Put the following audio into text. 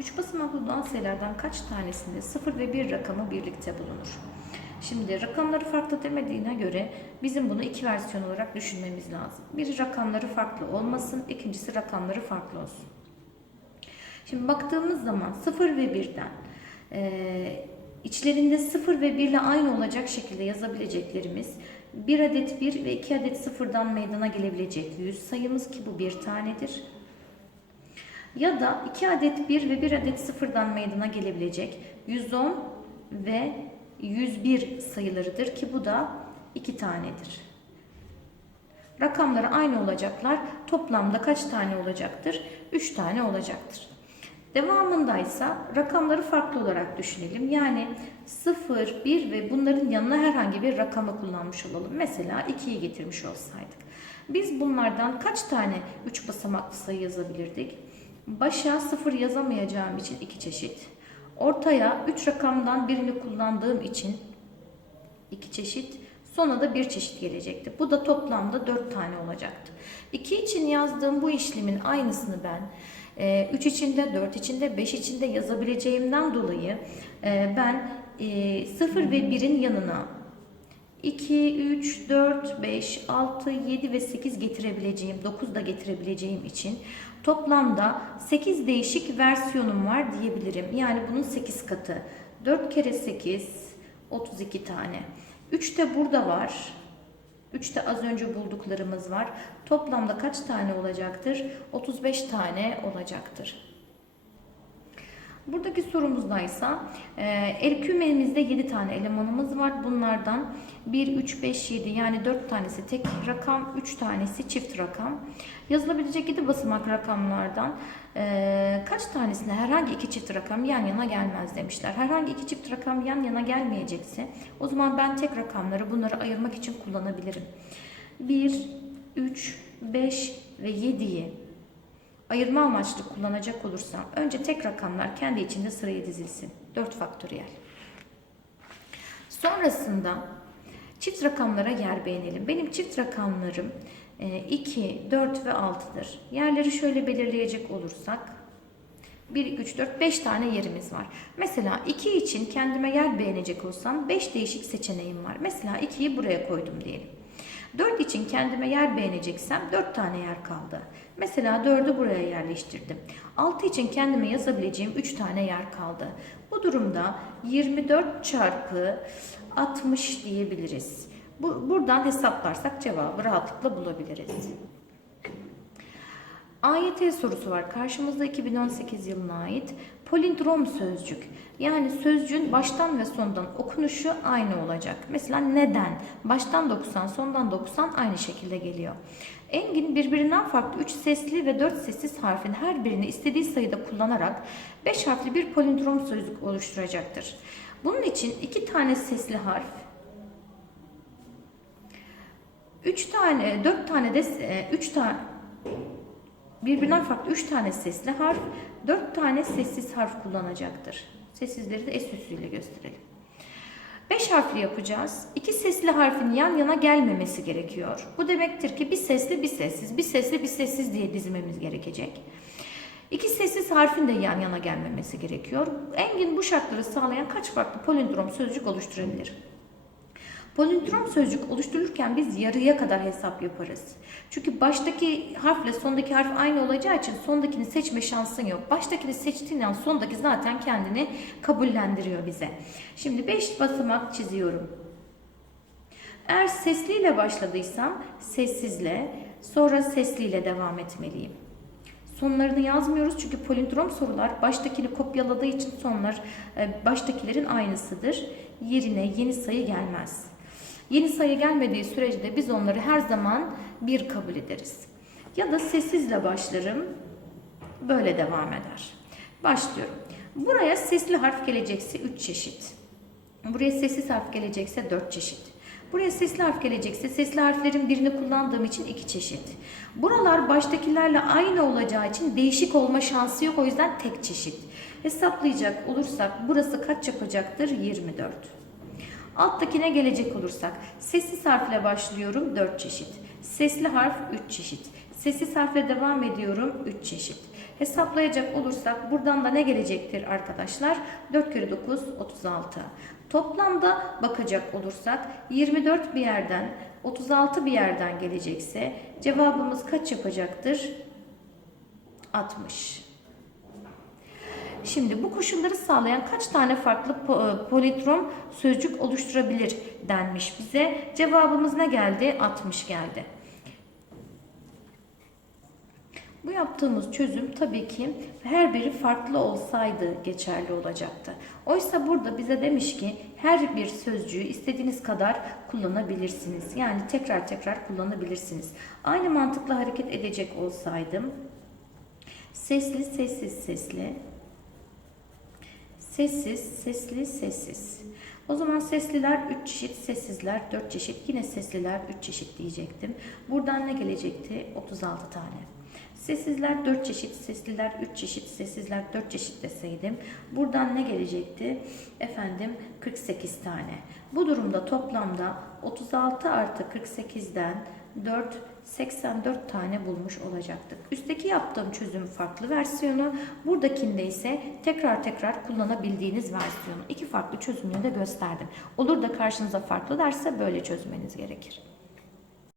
Üç basamaklı doğal sayılardan kaç tanesinde 0 ve 1 rakamı birlikte bulunur? Şimdi rakamları farklı demediğine göre bizim bunu iki versiyon olarak düşünmemiz lazım. Biri rakamları farklı olmasın, ikincisi rakamları farklı olsun. Şimdi baktığımız zaman 0 ve 1'den e, içlerinde 0 ve 1 ile aynı olacak şekilde yazabileceklerimiz 1 adet 1 ve 2 adet 0'dan meydana gelebilecek 100 sayımız ki bu bir tanedir. Ya da 2 adet 1 ve 1 adet 0'dan meydana gelebilecek 110 ve 101 sayılarıdır ki bu da 2 tanedir. Rakamları aynı olacaklar. Toplamda kaç tane olacaktır? 3 tane olacaktır. Devamındaysa rakamları farklı olarak düşünelim. Yani 0, 1 ve bunların yanına herhangi bir rakamı kullanmış olalım. Mesela 2'yi getirmiş olsaydık. Biz bunlardan kaç tane 3 basamaklı sayı yazabilirdik? Başa 0 yazamayacağım için 2 çeşit. Ortaya 3 rakamdan birini kullandığım için 2 çeşit. Sona da bir çeşit gelecekti. Bu da toplamda 4 tane olacaktı. 2 için yazdığım bu işlemin aynısını ben 3 içinde, 4 içinde, 5 içinde yazabileceğimden dolayı e, ben 0 ve 1'in yanına 2, 3, 4, 5, 6, 7 ve 8 getirebileceğim, 9 da getirebileceğim için toplamda 8 değişik versiyonum var diyebilirim. Yani bunun 8 katı. 4 kere 8, 32 tane. 3 de burada var. 3 de az önce bulduklarımız var. Toplamda kaç tane olacaktır? 35 tane olacaktır. Buradaki sorumuzdaysa e, el kümelimizde 7 tane elemanımız var. Bunlardan 1, 3, 5, 7 yani 4 tanesi tek rakam, 3 tanesi çift rakam. Yazılabilecek 7 basamak rakamlardan e, kaç tanesine herhangi iki çift rakam yan yana gelmez demişler. Herhangi iki çift rakam yan yana gelmeyecekse o zaman ben tek rakamları bunları ayırmak için kullanabilirim. 1, 3, 5 ve 7'yi ayırma amaçlı kullanacak olursam önce tek rakamlar kendi içinde sıraya dizilsin. 4 faktöriyel. Sonrasında çift rakamlara yer beğenelim. Benim çift rakamlarım 2, 4 ve 6'dır. Yerleri şöyle belirleyecek olursak 1, 2, 3, 4, 5 tane yerimiz var. Mesela 2 için kendime yer beğenecek olsam 5 değişik seçeneğim var. Mesela 2'yi buraya koydum diyelim. 4 için kendime yer beğeneceksem 4 tane yer kaldı. Mesela 4'ü buraya yerleştirdim. 6 için kendime yazabileceğim 3 tane yer kaldı. Bu durumda 24 çarpı 60 diyebiliriz. Bu, buradan hesaplarsak cevabı rahatlıkla bulabiliriz. AYT sorusu var. Karşımızda 2018 yılına ait polindrom sözcük. Yani sözcüğün baştan ve sondan okunuşu aynı olacak. Mesela neden? Baştan 90, sondan 90 aynı şekilde geliyor. Engin birbirinden farklı 3 sesli ve 4 sessiz harfin her birini istediği sayıda kullanarak 5 harfli bir polindrom sözcük oluşturacaktır. Bunun için 2 tane sesli harf, 3 tane, 4 tane de 3 tane birbirinden farklı 3 tane sesli harf, 4 tane sessiz harf kullanacaktır. Sessizleri de es üssüyle gösterelim. 5 harfli yapacağız. 2 sesli harfin yan yana gelmemesi gerekiyor. Bu demektir ki bir sesli bir sessiz, bir sesli bir sessiz diye dizmemiz gerekecek. İki sessiz harfin de yan yana gelmemesi gerekiyor. Engin bu şartları sağlayan kaç farklı polindrom sözcük oluşturabilir? Polindrom sözcük oluştururken biz yarıya kadar hesap yaparız. Çünkü baştaki harfle sondaki harf aynı olacağı için sondakini seçme şansın yok. Baştakini seçtiğin an sondaki zaten kendini kabullendiriyor bize. Şimdi 5 basamak çiziyorum. Eğer sesliyle başladıysam sessizle, sonra sesliyle devam etmeliyim. Sonlarını yazmıyoruz çünkü polindrom sorular baştakini kopyaladığı için sonlar e, baştakilerin aynısıdır. Yerine yeni sayı gelmez. Yeni sayı gelmediği sürece de biz onları her zaman bir kabul ederiz. Ya da sessizle başlarım. Böyle devam eder. Başlıyorum. Buraya sesli harf gelecekse 3 çeşit. Buraya sessiz harf gelecekse 4 çeşit. Buraya sesli harf gelecekse sesli harflerin birini kullandığım için 2 çeşit. Buralar baştakilerle aynı olacağı için değişik olma şansı yok. O yüzden tek çeşit. Hesaplayacak olursak burası kaç yapacaktır? 24. Alttakine gelecek olursak sessiz harfle başlıyorum 4 çeşit. Sesli harf 3 çeşit. Sessiz harfle devam ediyorum 3 çeşit. Hesaplayacak olursak buradan da ne gelecektir arkadaşlar? 4 kere 9 36. Toplamda bakacak olursak 24 bir yerden 36 bir yerden gelecekse cevabımız kaç yapacaktır? 60. Şimdi bu koşulları sağlayan kaç tane farklı e, politrom sözcük oluşturabilir denmiş bize. Cevabımız ne geldi? 60 geldi. Bu yaptığımız çözüm tabii ki her biri farklı olsaydı geçerli olacaktı. Oysa burada bize demiş ki her bir sözcüğü istediğiniz kadar kullanabilirsiniz. Yani tekrar tekrar kullanabilirsiniz. Aynı mantıkla hareket edecek olsaydım sesli sessiz sesli Sessiz, sesli, sessiz. O zaman sesliler 3 çeşit, sessizler 4 çeşit. Yine sesliler 3 çeşit diyecektim. Buradan ne gelecekti? 36 tane. Sessizler 4 çeşit, sesliler 3 çeşit, sessizler 4 çeşit deseydim. Buradan ne gelecekti? Efendim 48 tane. Bu durumda toplamda 36 artı 48'den 4, 84 tane bulmuş olacaktık. Üstteki yaptığım çözüm farklı versiyonu. Buradakinde ise tekrar tekrar kullanabildiğiniz versiyonu. İki farklı çözümünü de gösterdim. Olur da karşınıza farklı derse böyle çözmeniz gerekir.